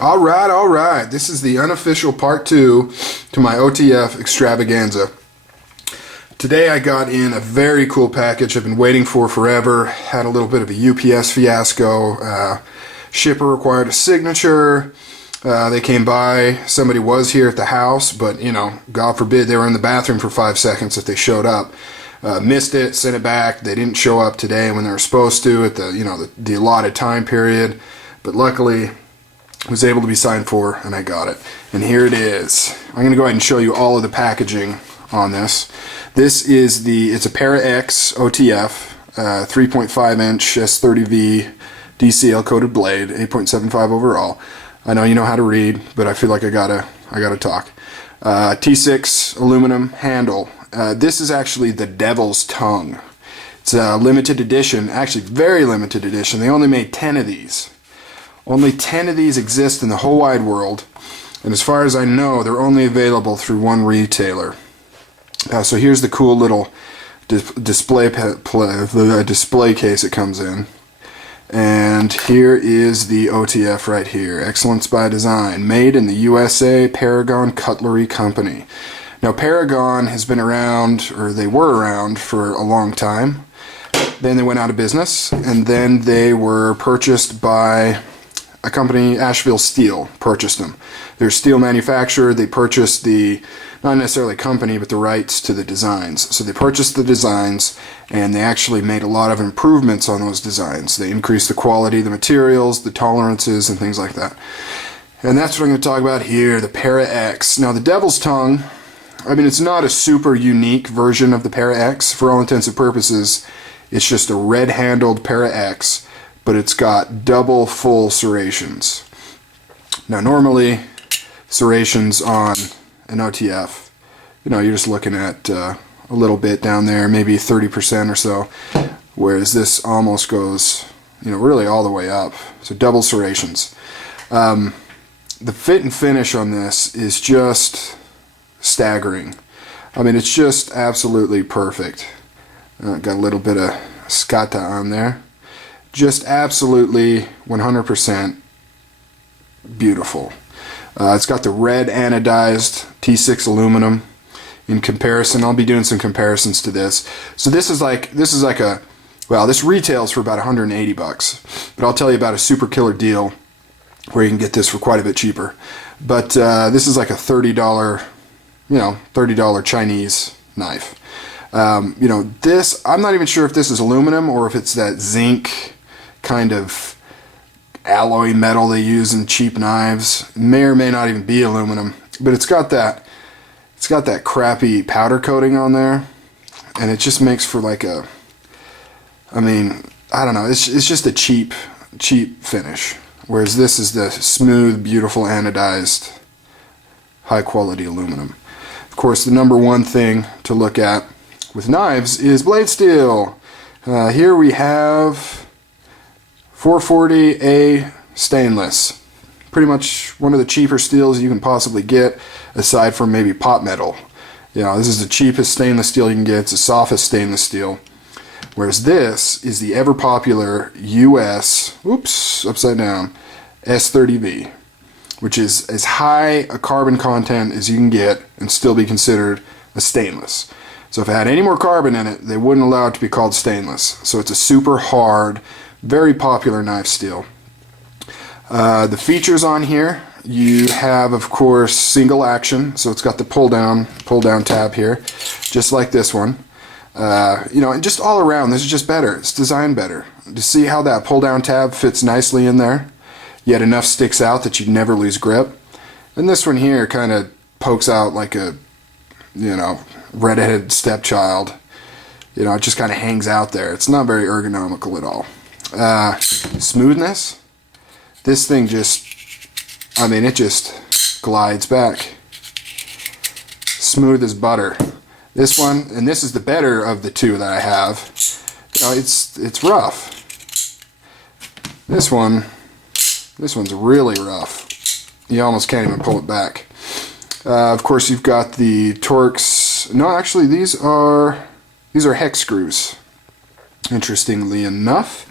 All right. This is the unofficial part 2 to my OTF extravaganza. Today I got in a very cool package I've been waiting for forever. Had a little bit of a UPS fiasco. Shipper required a signature. They came by. Somebody was here at the house, but you know, God forbid they were in the bathroom for 5 seconds if they showed up. Missed it, sent it back. They didn't show up today when they were supposed to at the allotted time period. But luckily, was able to be signed for, and I got it. And here it is. I'm going to go ahead and show you all of the packaging on this. This is it's a Paragon OTF, 3.5 inch S30V DCL coated blade, 8.75 overall. I know you know how to read, but I feel like I gotta talk. T6 aluminum handle. This is actually the devil's tongue. It's a limited edition, actually very limited edition. They only made 10 of these. Only 10 of these exist in the whole wide world, and as far as I know, they're only available through one retailer. So here's the cool little display case it comes in. And here is the OTF right here. Excellence by design. Made in the USA, Paragon Cutlery Company. Now Paragon has been around, or they were around, for a long time. Then they went out of business, and then they were purchased by a company, Asheville Steel, purchased them. They're a steel manufacturer. They purchased not necessarily a company, but the rights to the designs. So they purchased the designs, and they actually made a lot of improvements on those designs. They increased the quality, the materials, the tolerances, and things like that. And that's what I'm going to talk about here, the Paragon. Now the Devil's Tongue, I mean, it's not a super unique version of the Paragon. For all intents and purposes, it's just a red-handled Paragon, but it's got double full serrations. Now normally serrations on an OTF, you're just looking at a little bit down there, maybe 30% or so, whereas this almost goes really all the way up. So double serrations. The fit and finish on this is just staggering. I mean, it's just absolutely perfect. Got a little bit of scata on there. Just absolutely 100% beautiful. It's got the red anodized T6 aluminum. In comparison, I'll be doing some comparisons to this. So this retails for about 180 bucks. But I'll tell you about a super killer deal where you can get this for quite a bit cheaper. But this is like a $30 Chinese knife. This, I'm not even sure if this is aluminum or if it's that zinc kind of alloy metal they use in cheap knives. It may or may not even be aluminum, but it's got that crappy powder coating on there, and it just makes for like I don't know, it's just a cheap finish, whereas this is the smooth, beautiful anodized high quality aluminum. Of course, the number one thing to look at with knives is blade steel. Here we have 440A stainless. Pretty much one of the cheaper steels you can possibly get, aside from maybe pot metal. This is the cheapest stainless steel you can get. It's the softest stainless steel. Whereas this is the ever popular US, upside down, S30V, which is as high a carbon content as you can get and still be considered a stainless. So if it had any more carbon in it, they wouldn't allow it to be called stainless. So it's a super hard, very popular knife steel. The features on here, you have, of course, single action. So it's got the pull down tab here, just like this one. And just all around, this is just better. It's designed better. To see how that pull down tab fits nicely in there, yet enough sticks out that you'd never lose grip. And this one here kind of pokes out like a, redheaded stepchild. It just kind of hangs out there. It's not very ergonomical at all. Smoothness. This thing it just glides back. Smooth as butter. This one, and this is the better of the two that I have. It's rough. This one's really rough. You almost can't even pull it back. Of course, you've got the Torx. No, actually, these are Hex Screws. Interestingly enough,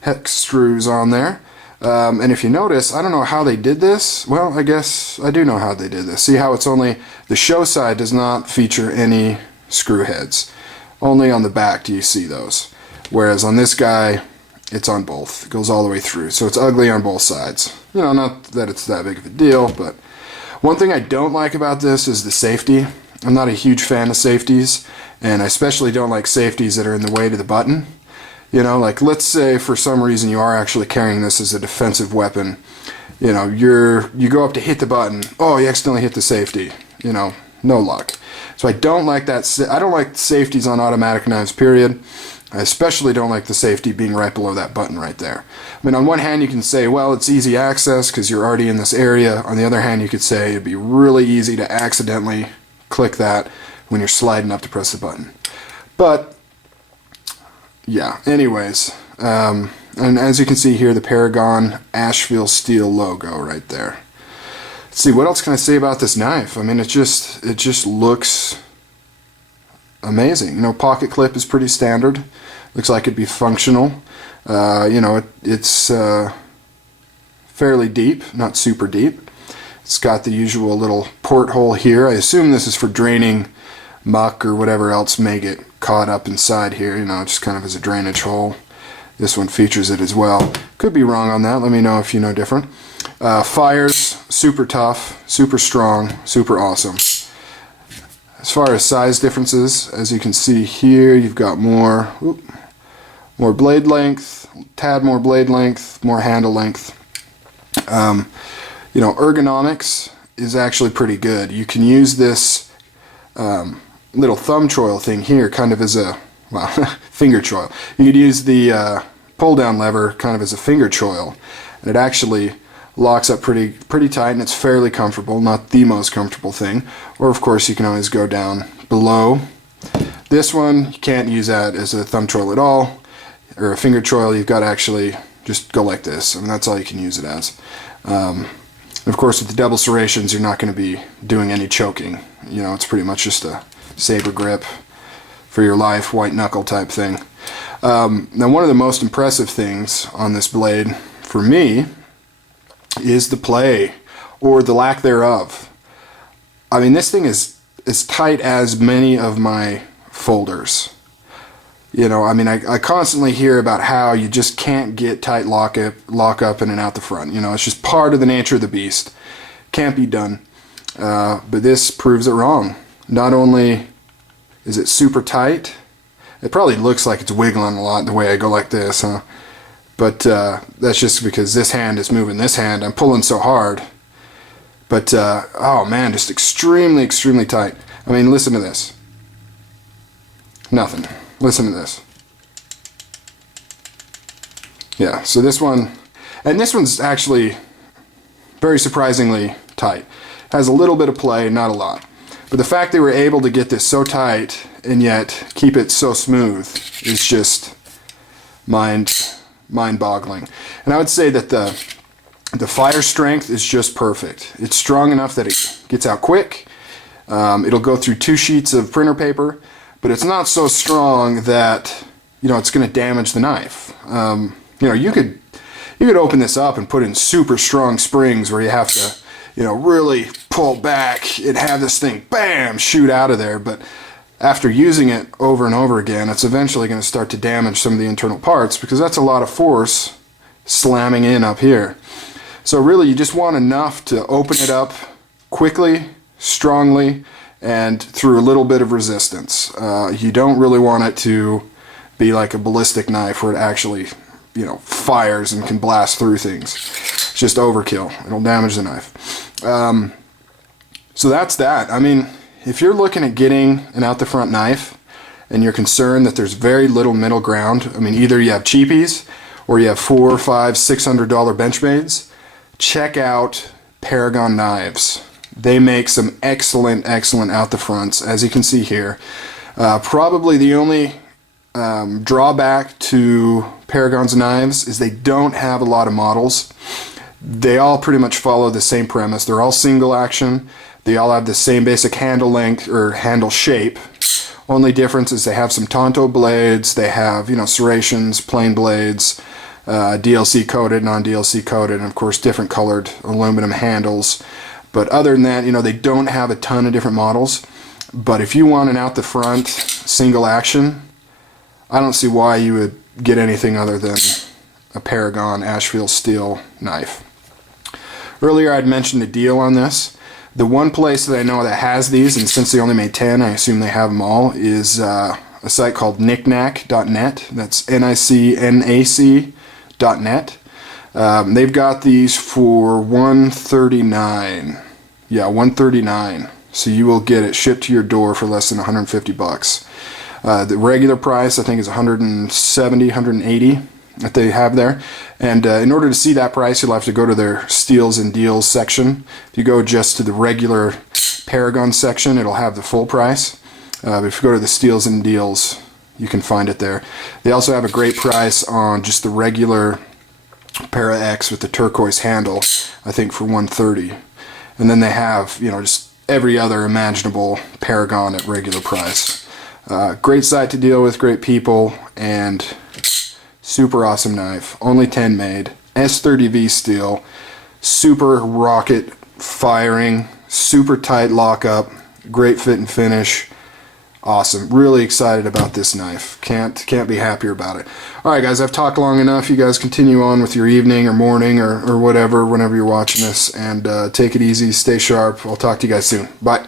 Hex Screws on there. And if you notice, I don't know how they did this. Well, I guess I do know how they did this. See how it's only, the show side does not feature any screw heads. Only on the back do you see those. Whereas on this guy, it's on both. It goes all the way through. So it's ugly on both sides. You know, not that it's that big of a deal, but one thing I don't like about this is the safety. I'm not a huge fan of safeties, and I especially don't like safeties that are in the way to the button. You know, like let's say for some reason you are actually carrying this as a defensive weapon. You know, you go up to hit the button, oh, you accidentally hit the safety. You know, no luck. So I don't like that. I don't like safeties on automatic knives, period. I especially don't like the safety being right below that button right there. I mean, on one hand you can say, well, it's easy access because you're already in this area. On the other hand, you could say it'd be really easy to accidentally click that when you're sliding up to press the button. But yeah, anyways, and as you can see here, the Paragon Asheville Steel logo right there. Let's see, what else can I say about this knife? I mean, it just looks amazing. You know, pocket clip is pretty standard. Looks like it'd be functional. You know, it's fairly deep, not super deep. It's got the usual little porthole here. I assume this is for draining muck or whatever else may get caught up inside here, you know, just kind of as a drainage hole. This one features it as well. Could be wrong on that. Let me know if you know different. Fires, super tough, super strong, super awesome. As far as size differences, as you can see here, you've got more blade length, tad more blade length, more handle length. You know, ergonomics is actually pretty good. You can use this little thumb choil thing here kind of as a, well, finger choil. You could use the pull down lever kind of as a finger choil, and it actually locks up pretty tight, and it's fairly comfortable, not the most comfortable thing. Or of course you can always go down below. This one, you can't use that as a thumb choil at all, or a finger choil. You've got to actually just go like this, and that's all you can use it as. Of course, with the double serrations, you're not going to be doing any choking. You know, it's pretty much just a saber grip for your life, white knuckle type thing. Now, one of the most impressive things on this blade for me is the play, or the lack thereof. I mean, this thing is as tight as many of my folders. You know, I mean, I constantly hear about how you just can't get tight lock up in and out the front. You know, it's just part of the nature of the beast. Can't be done. But this proves it wrong. Not only is it super tight, it probably looks like it's wiggling a lot the way I go like this, huh? But that's just because this hand is moving this hand. I'm pulling so hard. But, oh man, just extremely, extremely tight. I mean, listen to this. Nothing. Listen to this. Yeah, so this one, and this one's actually very surprisingly tight. Has a little bit of play, not a lot. But the fact they were able to get this so tight and yet keep it so smooth is just mind-boggling. And I would say that the fire strength is just perfect. It's strong enough that it gets out quick. It'll go through 2 sheets of printer paper, but it's not so strong that, you know, it's going to damage the knife. You know, you could open this up and put in super strong springs where you have to, you know, really pull back and have this thing, bam, shoot out of there. But after using it over and over again, it's eventually going to start to damage some of the internal parts, because that's a lot of force slamming in up here. So really, you just want enough to open it up quickly, strongly, and through a little bit of resistance. You don't really want it to be like a ballistic knife where it actually, you know, fires and can blast through things. It's just overkill. It'll damage the knife. So that's that. I mean, if you're looking at getting an out-the-front knife and you're concerned that there's very little middle ground, I mean, either you have cheapies or you have $400, $500, $600 Benchmades, check out Paragon knives. They make some excellent out-the-fronts, as you can see here. Probably the only drawback to Paragon's knives is they don't have a lot of models. They all pretty much follow the same premise. They're all single action. They all have the same basic handle length or handle shape. Only difference is they have some Tonto blades. They have, you know, serrations, plain blades. DLC coated, non-DLC coated, and of course different colored aluminum handles. But other than that, you know, they don't have a ton of different models. But if you want an out the front single action, I don't see why you would get anything other than a Paragon Asheville Steel knife. Earlier I'd mentioned a deal on this. The one place that I know that has these, and since they only made 10, I assume they have them all, is a site called knickknack.net. That's NICNAC.net. They've got these for $139. Yeah, $139. So you will get it shipped to your door for less than 150 bucks. The regular price I think is 170, 180 that they have there. And in order to see that price, you'll have to go to their Steals and Deals section. If you go just to the regular Paragon section, it'll have the full price. But if you go to the Steals and Deals, you can find it there. They also have a great price on just the regular Para X with the turquoise handle, I think for $130. And then they have, you know, just every other imaginable Paragon at regular price. Great site to deal with, great people, and super awesome knife. Only 10 made. S30V steel. Super rocket firing. Super tight lockup. Great fit and finish. Awesome. Really excited about this knife. Can't be happier about it. Alright guys, I've talked long enough. You guys continue on with your evening or morning or whatever, whenever you're watching this. And take it easy. Stay sharp. I'll talk to you guys soon. Bye.